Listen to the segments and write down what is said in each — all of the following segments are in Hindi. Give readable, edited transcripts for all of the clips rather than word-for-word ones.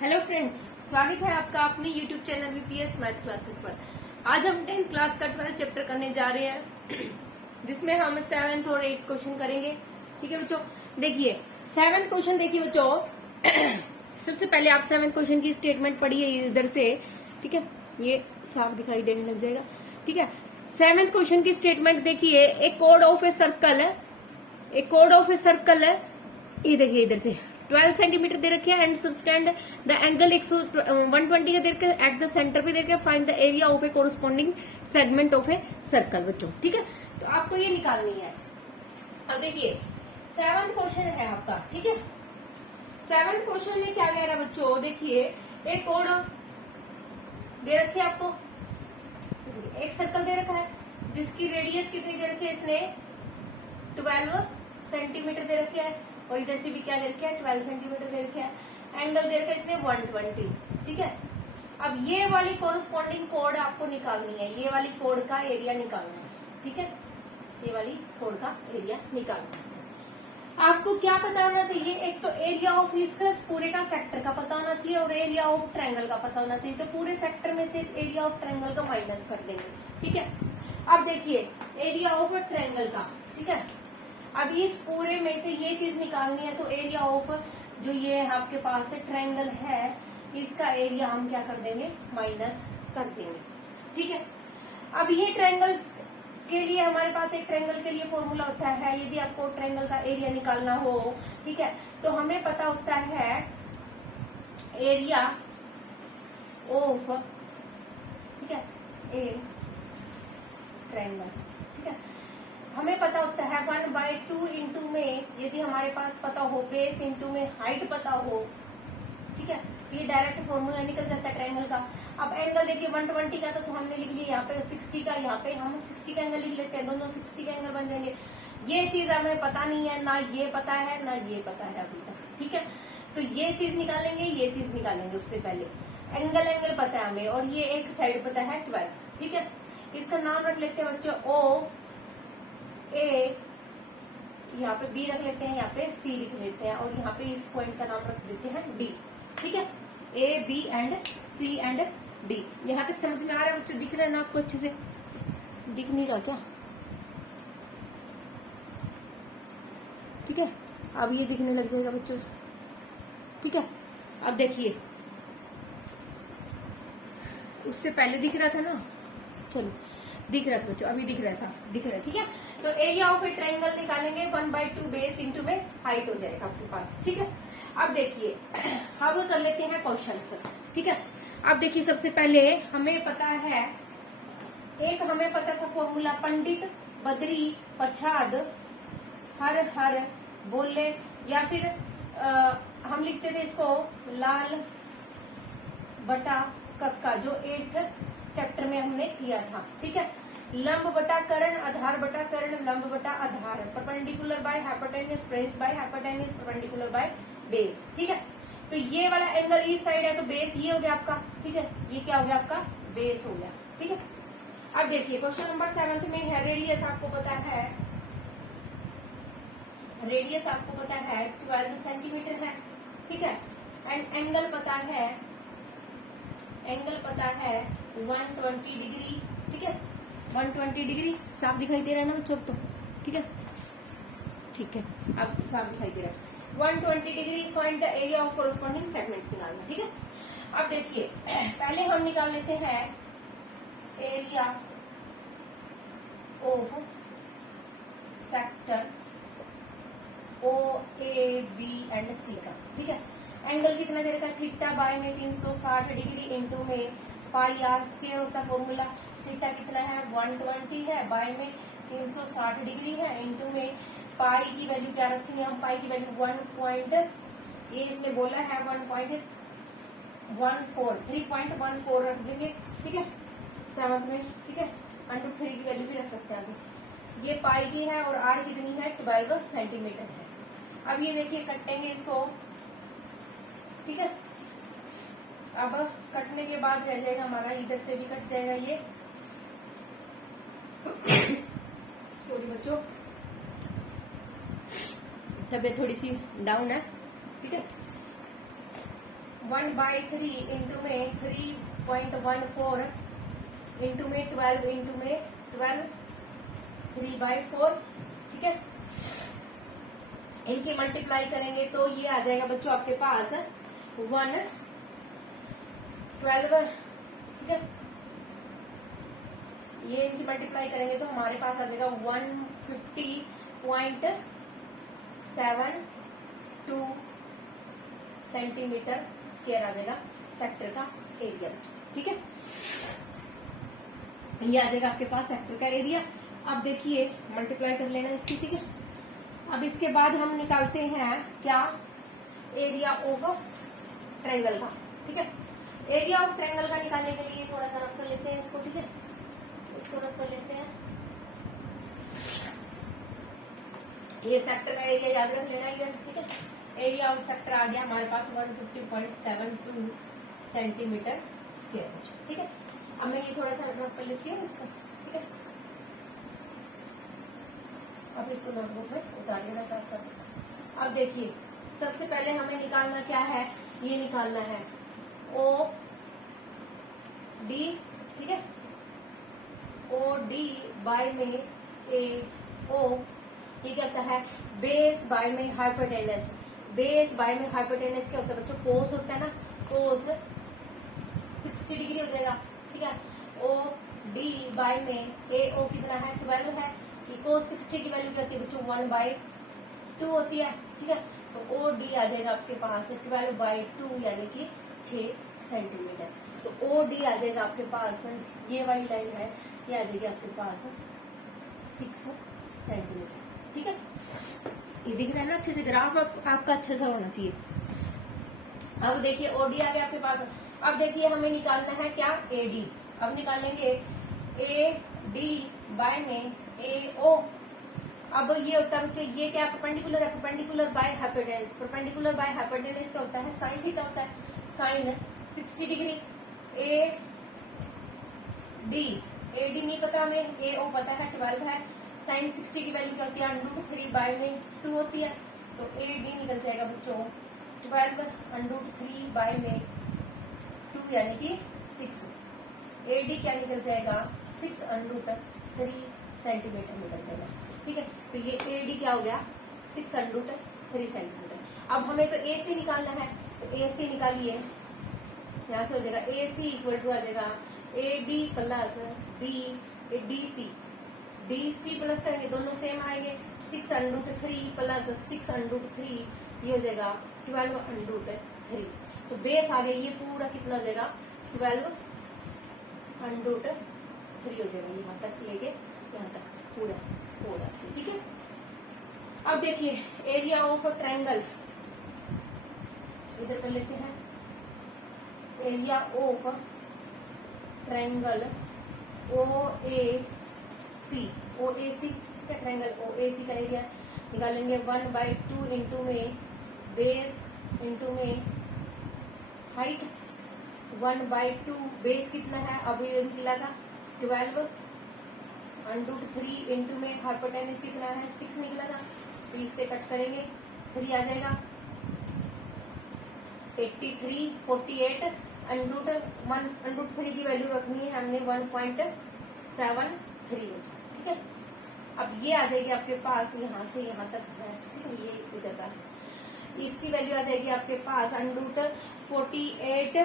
हेलो फ्रेंड्स, स्वागत है आपका अपने YouTube channel VPS math classes पर। आज हम 10th क्लास का 12th चैप्टर करने जा रहे हैं, जिसमें हम 7th और 8th क्वेश्चन करेंगे। ठीक है बच्चों, देखिए 7th क्वेश्चन देखिए बच्चों। सबसे पहले आप 7th क्वेश्चन की स्टेटमेंट पढ़िए इधर से। ठीक है, ये साफ दिखाई देने लग जाएगा। ठीक है, 7th क्वेश्चन की स्टेटमेंट देखिए। ए कोड ऑफ ए सर्कल है, ए कोड ऑफ ए सर्कल है। ये देखिए इधर से 12 सेंटीमीटर दे रखे हैं एंड सबस्टेंड द एंगल 120 का दे रखे एट द सेंटर पे दे रखे। Find the area of A corresponding segment of a circle बच्चों। ठीक है, तो आपको ये निकालनी है। अब देखिए 7th क्वेश्चन है आपका। ठीक है, 7th क्वेश्चन में क्या कह रहा है बच्चों, देखिए एक कोड दे रखे आपको, एक सर्कल दे रखा है जिसकी रेडियस कितनी दे रखी है, इसने 12 सेंटीमीटर दे रखे है और इधर से भी क्या दे रखा है 12 सेंटीमीटर दे रखा है। एंगल दे रखा है इसने 120। ठीक है, अब ये वाली कोरस्पॉन्डिंग कोड आपको निकालनी है, ये वाली कोड का एरिया निकालना है। ठीक है, ये वाली कोड का एरिया निकालना है। आपको क्या पता होना चाहिए, एक तो एरिया ऑफ इसका पूरे का सेक्टर का पता होना चाहिए और एरिया ऑफ ट्रायंगल का पता होना चाहिए। तो पूरे सेक्टर में से एरिया ऑफ ट्रायंगल का माइनस कर देंगे। ठीक है, अब देखिए एरिया ऑफ ट्रायंगल का। ठीक है, अब इस पूरे में से ये चीज निकालनी है, तो एरिया ऑफ जो ये आपके पास है ट्रायंगल है, इसका एरिया हम क्या कर देंगे, माइनस कर देंगे। ठीक है, अब ये ट्रायंगल के लिए हमारे पास एक ट्रायंगल के लिए फॉर्मूला होता है, यदि आपको ट्रायंगल का एरिया निकालना हो। ठीक है, तो हमें पता होता है एरिया ऑफ, ठीक है, ए ट्रायंगल। ठीक है, हमें पता होता है 1/2 इंटू में, यदि हमारे पास पता हो बेस इंटू में हाइट पता हो। ठीक है, ये डायरेक्ट फॉर्मूला निकल जाता है ट्रायंगल का। अब एंगल देखिए 120 का तो हमने लिख लिया, यहाँ पे 60 का, यहाँ पे हम 60 का एंगल लिख लेते हैं, दोनों 60 का एंगल बन जाएंगे। ये चीज हमें पता नहीं है, ना ये पता है ना ये पता है अभी तक। ठीक है, तो ये चीज निकालेंगे, ये चीज निकालेंगे। उससे पहले एंगल पता है हमें और ये एक साइड पता है 12। ठीक है, इसका नाम रख लेते हैं बच्चों ओ ए, यहाँ पे बी रख लेते हैं, यहाँ पे सी लिख लेते हैं और यहाँ पे इस पॉइंट का नाम रख देते हैं डी। ठीक है, A B and C and D. यहाँ तक समझ में आ रहा है बच्चों? दिख रहा है ना आपको? अच्छे से दिख नहीं रहा क्या? ठीक है, अब ये दिखने लग जाएगा बच्चों। ठीक है, अब देखिए उससे पहले दिख रहा था ना, चलो दिख रहा था बच्चों, अभी दिख रहा है, साफ दिख रहा है। ठीक है, तो एरिया ऑफ ए ट्रायंगल निकालेंगे 1/2 बेस इंटू में हाइट हो जाएगा आपके पास। ठीक है, अब देखिए हम कर लेते हैं क्वेश्चंस। ठीक है, अब देखिए सबसे पहले हमें पता है, एक हमें पता था फॉर्मूला, पंडित बद्री प्रसाद हर हर बोले, या फिर हम लिखते थे इसको लाल बटा कक्का, जो 8th चैप्टर में हमने किया था। ठीक है, लंब बटा कर्ण, आधार बटा कर्ण, लंब बटा आधार, perpendicular by hypotenuse, base by hypotenuse, perpendicular by base. ठीक है, तो ये वाला एंगल इस साइड है तो बेस ये हो गया आपका। ठीक है, ये क्या हो गया आपका, बेस हो गया। ठीक है, अब देखिए क्वेश्चन नंबर 7 में है, रेडियस आपको पता है, रेडियस आपको पता है 12 सेंटीमीटर है। ठीक है, एंड एंगल पता है, एंगल पता है 120 डिग्री। ठीक है, 120 डिग्री साफ दिखाई दे रहा है ना बच्चों? तो ठीक है, ठीक है, अब साफ दिखाई दे रहा है 120 degree. Find the area of corresponding segment निकालना। ठीक है, अब देखिए पहले हम निकाल लेते हैं area of sector O A B and C का। ठीक है, एंगल कितना दे रखा है, थीटा बाय में 360 डिग्री इंटू में पाई आर स्क्वायर होता है फॉर्मूला। थीटा कितना है 120 है, बाय में 360 डिग्री है, इंटू में पाई की वैल्यू क्या रखेंगे हम, पाई की वैल्यू 1 ये इसने बोला है 3.14 रख देंगे। ठीक है, 7th में। ठीक है, √3 की वैल्यू भी रख सकते हैं अभी। ये पाई की है और आर कितनी है 12 सेंटीमीटर है। अब ये देखिए कटेंगे इसको। ठीक है, अब कटने के बाद रह जाएगा हमारा, इधर से भी कट जाएगा ये। सॉरी बच्चों, तबीयत थोड़ी सी डाउन है। ठीक है, 1/3 इंटू में 3.14 इंटू में 12 इंटू में 12 3/4, ठीक है। इनकी मल्टीप्लाई करेंगे तो ये आ जाएगा बच्चों आपके पास 112, ठीक है। ये इनकी मल्टीप्लाई करेंगे तो हमारे पास आ जाएगा 150.72 सेंटीमीटर स्क्वायर आ जाएगा सेक्टर का एरिया, ठीक है। ये आ जाएगा आपके पास सेक्टर का एरिया। अब देखिए मल्टीप्लाई कर लेना इसकी, ठीक है। अब इसके बाद हम निकालते हैं क्या, एरिया ऑफ ट्रायंगल का, ठीक है। एरिया ऑफ ट्रायंगल का निकालने के लिए थोड़ा सा रफ कर लेते हैं इसको, ठीक है। इसको रफ कर लेते हैं। ये सेक्टर का एरिया याद रख लेना इधर, ठीक है। एरिया ऑफ सेक्टर आ गया हमारे पास 150.72 सेंटीमीटर स्क्वायर, ठीक है। अब मैं ये थोड़ा सा रफ कर लेती हूँ इसको, ठीक है। अब इसको नोटबुक में उतार लेना साथ साथ। अब देखिए सबसे पहले हमें निकालना क्या है, ये निकालना है ओ डी, ठीक है। ओ डी बाय में ए ओ, ये क्या होता है, बेस बाय में हाइपोटेनस। बेस बाय में हाइपोटेनस क्या होता है बच्चों, कोस होता है ना, कोस 60 डिग्री हो जाएगा, ठीक है। ओ डी बाय में ए ओ कितना है, 12 है। कोस 60 की वैल्यू क्या होती है बच्चों, 1/2 होती है, ठीक है। तो ओ डी आ जाएगा आपके पास 12/2 यानी कि 6 सेंटीमीटर। तो ओ डी आ जाएगा आपके पास, ये वाली लाइन है, ये आ जाएगी आपके पास 6 सेंटीमीटर, ठीक है। ये दिख रहा है ना अच्छे से, ग्राफ आपका अच्छे से होना चाहिए। अब देखिए ओडी आ गया आपके पास। अब देखिए हमें निकालना है क्या, एडी। अब निकालेंगे ए डी बाय में ए ओ। अब ये होता है बच्चों, ये क्या परपेंडिकुलर है, perpendicular by hypotenuse. Perpendicular by hypotenuse क्या होता है, साइन थीटा होता है, sine 60 degree. A D, A D नहीं पता हमें, ए ओ पता है 12 है। साइन 60 की वैल्यू क्या होती है, √3 बाय में 2 होती है। तो ए डी निकल जाएगा बच्चों 12 √3 बाय में 2 यानी कि 6। ए डी क्या निकल जाएगा, 6 √3 सेंटीमीटर निकल जाएगा, ठीक है। तो ये ए डी क्या हो गया, 6 √3 सेंटीमीटर। अब हमें तो ए सी निकालना है, तो ए सी निकालिए, यहाँ से हो जाएगा ए सी इक्वल टू आ जाएगा A D plus B D C. D C plus करेंगे दोनों सेम आएंगे, 6 √3 प्लस 6 √3 ये हो जाएगा 12 √3। तो बेस आ गया, ये पूरा कितना हो जाएगा 12 √3 हो जाएगा, यहाँ तक लेके यहाँ तक पूरा पूरा, ठीक है। अब देखिए एरिया ऑफ ट्रायंगल इधर कर लेते हैं। एरिया ऑफ ट्रायंगल ओ ए सी, ओ ए सी का ट्रायंगल ओ ए सी का एरिया निकालेंगे 1/2 इंटू में बेस इंटू में हाइट। 1/2 बेस कितना है, अभी निकला था 12 √3 इंटू में हाइपोटेनस कितना है 6 निकला था। तो इससे कट करेंगे 3 आ जाएगा 83 48 √3 की वैल्यू रखनी है हमने 1.73, ठीक है। अब ये आ जाएगी आपके पास यहाँ से यहाँ तक है, ठीक है। ये इधर का इसकी वैल्यू आ जाएगी आपके पास √48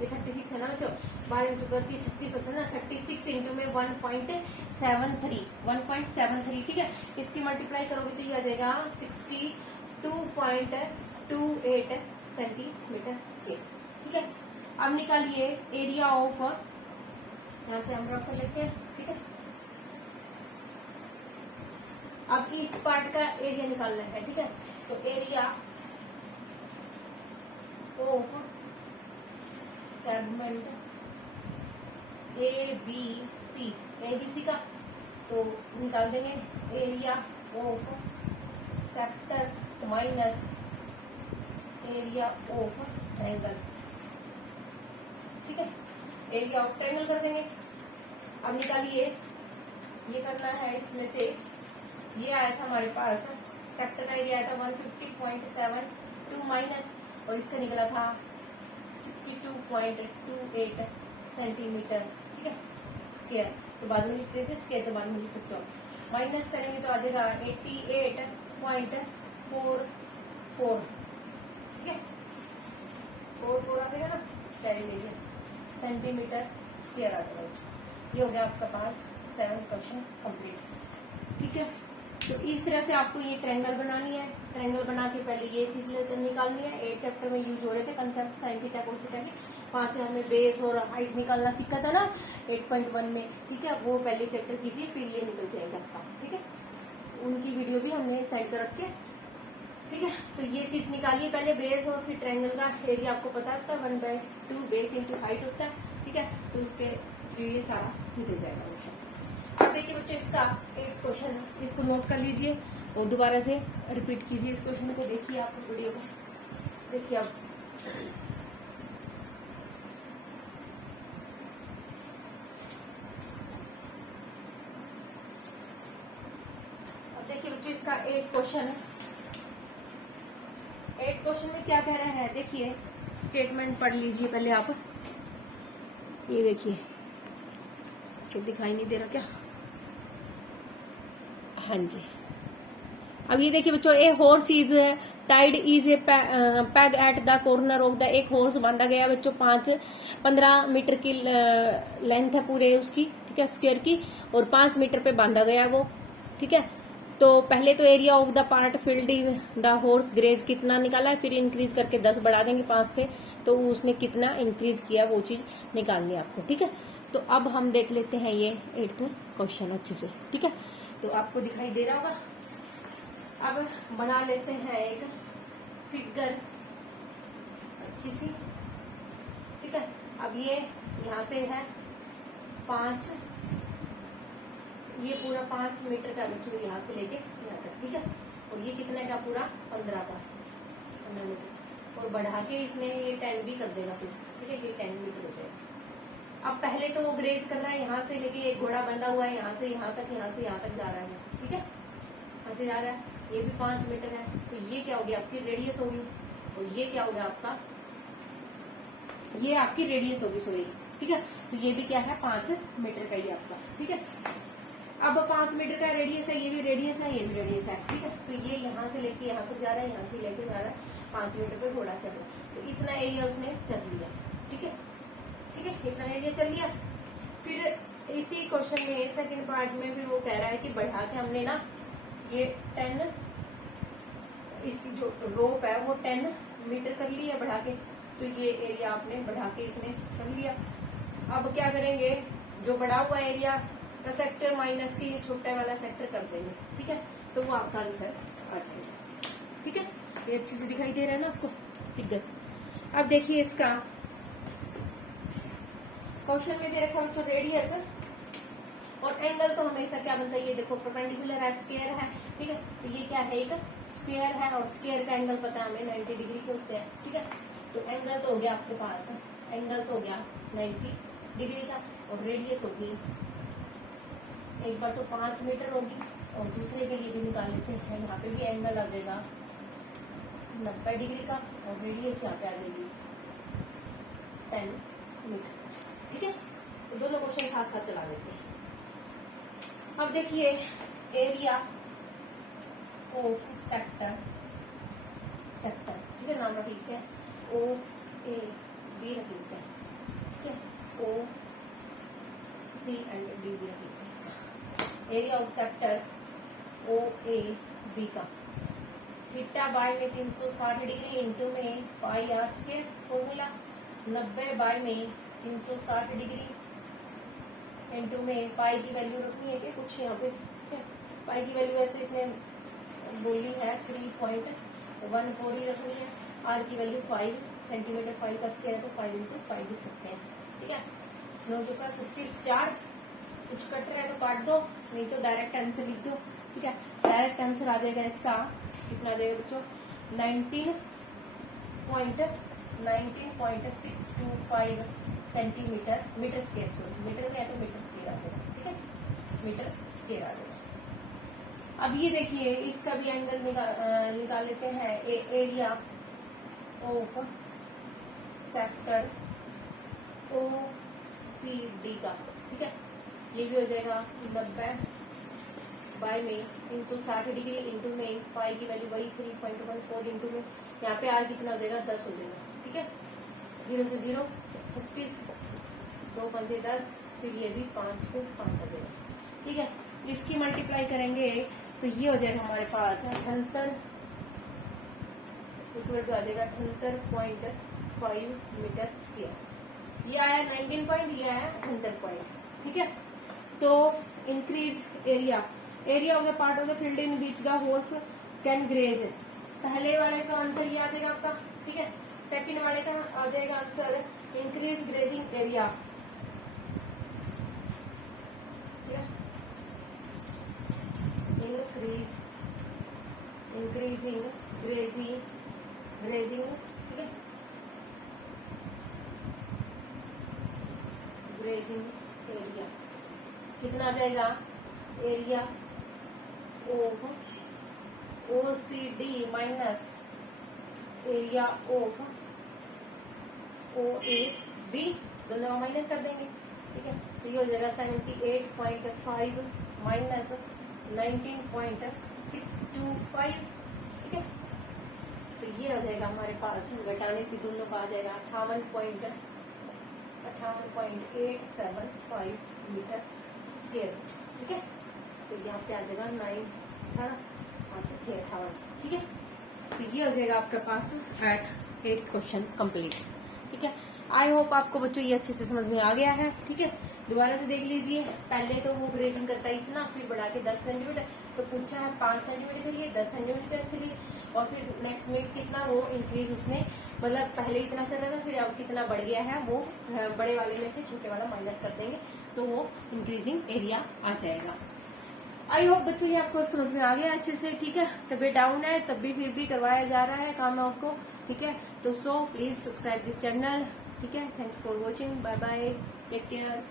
ये 36 है ना बच्चों, 12 इंटू 36 होता है ना, 36 इंटू में 1.73, ठीक है। इसकी मल्टीप्लाई करोगे तो ये आ जाएगा 62.28 सेंटीमीटर स्क्वायर, ठीक है। अब निकालिए एरिया ऑफ, यहाँ से हम ड्रॉ कर लेते हैं, ठीक है। अब इस पार्ट का एरिया निकालना है, ठीक है। तो area of segment A B C का तो निकाल देंगे area of sector minus area of triangle, ठीक है। एरिया ऑफ ट्रायंगल कर देंगे। अब निकालिए, ये करना है इसमें से, ये आया था हमारे पास सेक्टर का एरिया आया था 150.72 माइनस, और इसका निकला था 62.28 सेंटीमीटर, ठीक है, स्क्वायर। तो बाद में लिखते थे स्क्वायर, तो बाद में लिख सकते हो। माइनस करेंगे तो आ जाएगा 88.44, ठीक है, 44 आ जाएगा ना, कैरी लीजिए, सेंटीमीटर स्क्वायर आ जाएगा। ये हो गया आपका पास 7th क्वेश्चन कंप्लीट, ठीक है। तो इस तरह से आपको ये ट्रायंगल बनानी है। ट्रायंगल बना के पहले ये चीज निकालनी है। 8th चैप्टर में यूज हो रहे थे concept sine theta cos theta के, वहां से हमने बेस और हाइट निकालना सीखा था ना 8.1 में, ठीक है। वो पहले चैप्टर कीजिए, फिर ये निकल जाएगा आपका, ठीक है। उनकी वीडियो भी हमने साइड कर रखी है, ठीक है। तो ये चीज निकालिए पहले, बेस और फिर ट्रायंगल का एरिया आपको पता होता है 1/2 बेस इंटू हाइट होता है, ठीक है। तो उसके थ्रू ये सारा निकल जाएगा क्वेश्चन। अब देखिए बच्चों, इसका एक क्वेश्चन है, इसको नोट कर लीजिए और दोबारा से रिपीट कीजिए इस क्वेश्चन को। देखिए आप वीडियो को, देखिए अब देखिए बच्चों, इसका 8th क्वेश्चन है। 8th क्वेश्चन में क्या कह रहा है, देखिए स्टेटमेंट पढ़ लीजिए पहले आप। ये देखिए, फिर दिखाई नहीं दे रहा क्या? हाँ जी। अब ये देखिए बच्चों, a horse is tied is a peg at the corner of the, एक हॉर्स बांधा गया बच्चों 15 मीटर की लेंथ है पूरे उसकी, ठीक है, स्क्वायर की, और 5 मीटर पे बांधा गया वो, ठीक है। तो पहले तो area of the part filled in the horse graze कितना निकाला है, फिर इंक्रीज करके 10 बढ़ा देंगे 5 से, तो उसने कितना इंक्रीज किया वो चीज निकालनी है आपको, ठीक है। तो अब हम देख लेते हैं ये 8th क्वेश्चन अच्छे से, ठीक है। तो आपको दिखाई दे रहा होगा। अब बना लेते हैं एक फिगर अच्छी सी, ठीक है। अब ये यहाँ से है 5, ये पूरा 5 मीटर का बच्चों यहाँ से लेके यहाँ तक, ठीक है। और ये कितने का, पूरा 15 का, 15 मीटर, और बढ़ा के इसमें ये 10 भी कर देगा फिर, ठीक है, ये 10 मीटर हो जाएगा। अब पहले तो वो ग्रेज कर रहा है यहाँ से लेके, एक घोड़ा बंधा हुआ है यहाँ से यहाँ तक, यहाँ से यहाँ तक जा रहा है, ठीक है, यहाँ से जा रहा है, ये भी 5 मीटर है। तो ये क्या हो गया, आपकी रेडियस होगी, और ये क्या हो गया आपका, ये आपकी रेडियस होगी, सॉरी, ठीक है। तो ये भी क्या है, 5 मीटर का ही आपका, ठीक है। अब 5 मीटर का रेडियस है, ये भी रेडियस है, ये भी रेडियस है, ठीक है। तो ये यहाँ से लेके यहाँ तक जा रहा है, यहाँ से लेके जा रहा है, 5 मीटर पे घोड़ा चल रहा है। तो इतना एरिया उसने चल लिया, ठीक है, ठीक है, इतना एरिया चल लिया। फिर इसी क्वेश्चन में सेकंड पार्ट में फिर वो कह रहा है कि बढ़ा के हमने ना ये 10, इसकी जो रोप है वो 10 मीटर कर ली है बढ़ा के। तो ये एरिया आपने बढ़ा के इसने कर लिया। अब क्या करेंगे, जो बढ़ा हुआ एरिया का सेक्टर माइनस के ये छोटा वाला सेक्टर कर देंगे, ठीक है। तो वो आपका आंसर आ जाएगा, ठीक है। ये अच्छे से दिखाई दे रहा है ना आपको फिगर। अब देखिए इसका क्वेश्चन में दे रखा बच्चों रेडियस और एंगल, तो हमेशा क्या बनता है, ये देखो परपेंडिकुलर है, स्क्वायर है, ठीक है। तो ये क्या है, एक स्क्वायर है, और स्क्वायर का एंगल पता है हमें 90 डिग्री के होते हैं, ठीक है। तो एंगल तो हो गया आपके पास, एंगल तो हो गया 90 डिग्री का, और रेडियस होगी एक बार तो 5 मीटर होगी, और दूसरे के लिए भी निकाल लेते हैं। यहाँ पे भी एंगल आ जाएगा 90 डिग्री का, और रेडियस यहाँ पे आ जाएगी 10 मीटर, ठीक है। तो दोनों क्वेश्चन साथ साथ चला लेते हैं। अब देखिए एरिया ऑफ सेक्टर, ठीक है, नाम रख लेते हैं O A B रख लेते हैं, ठीक है, O C एंड D भी रख लेते हैं। इसका area of sector O A B का थीटा बाय में 360 डिग्री इंटू में पाई आर स्क्वायर, फॉर्मूला 90 बाय में 360 डिग्री इंटू में पाई की वैल्यू रखनी है क्या कुछ यहाँ पे, ठीक है। पाई की वैल्यू ऐसे इसने बोली है 3.14 ही रखनी है। आर की वैल्यू 5 सेंटीमीटर, 5 का स्क्वायर है तो 5 इंटू 5 लिख सकते हैं, ठीक है। 9 के पास 36 4, कुछ कट रहा है तो काट दो, नहीं तो डायरेक्ट आंसर लिख दो, ठीक है। डायरेक्ट आंसर आ जाएगा इसका कितना देगा बच्चों, 19.625 centimetre, metre square, sorry metre में है तो मीटर स्क्वायर आ जाएगा, ठीक है, मीटर स्क्वायर आ जाएगा। अब ये देखिए इसका भी एंगल निकाल लेते हैं, एरिया ऑफ सेक्टर OCD का, ठीक है। ये भी हो जाएगा 90 बाय में 360 डिग्री इंटू में पाई की वैल्यू वही 3.14 इंटू में, यहाँ पे आर कितना हो जाएगा 10 हो जाएगा, ठीक है। 0 से 0 36, 2 पंजे 10, फिर ये भी 5 को 5 आ जाएगा, ठीक है। इसकी मल्टीप्लाई करेंगे तो ये हो जाएगा हमारे पास 78 इक्वल टू आ जाएगा 78.5 मीटर स्क्वायर। ये आया 19 पॉइंट, ये आया 78 पॉइंट, ठीक है। तो increase area, area of the part of the field in which the horse can graze. पहले वाले का आंसर ये आ जाएगा आपका, ठीक है। सेकंड वाले का आ जाएगा आंसर इंक्रीज ग्रेजिंग एरिया, ठीक है। इंक्रीजिंग ग्रेजिंग, ठीक है, ग्रेजिंग एरिया कितना आ जाएगा, area of OCD minus area of OAB, दोनों माइनस कर देंगे, ठीक है। तो ये हो जाएगा 78.5 माइनस 19.625, ठीक है। तो ये आ जाएगा हमारे पास, घटाने से दोनों का आ जाएगा 58.875 मीटर स्क्वायर, ठीक है। तो यहाँ पे आ जाएगा 9 5 6 58, ठीक है। तो ये हो जाएगा आपके पास 8th क्वेश्चन कंप्लीट, ठीक है। आई होप आपको बच्चों ये अच्छे से समझ में आ गया है, ठीक है। दोबारा से देख लीजिए, पहले तो वो ग्रेजिंग करता है इतना, फिर बढ़ा के 10 सेंटीमीटर, तो पूछा है 5 सेंटीमीटर करिए, 10 सेंटीमीटर चलिए, और फिर नेक्स्ट में कितना वो इंक्रीज उसमें, मतलब पहले इतना चल रहा था, फिर अब कितना बढ़ गया है, वो बड़े वाले में से छोटे वाला माइनस कर देंगे, तो वो इंक्रीजिंग एरिया आ जाएगा। आई होप बच्चों ये आपको समझ में आ गया अच्छे से, ठीक है। तबीयत डाउन है तब भी फिर भी करवाया जा रहा है काम आपको, ठीक है। तो प्लीज सब्सक्राइब दिस चैनल, ठीक है। Thanks for watching, bye bye, take care.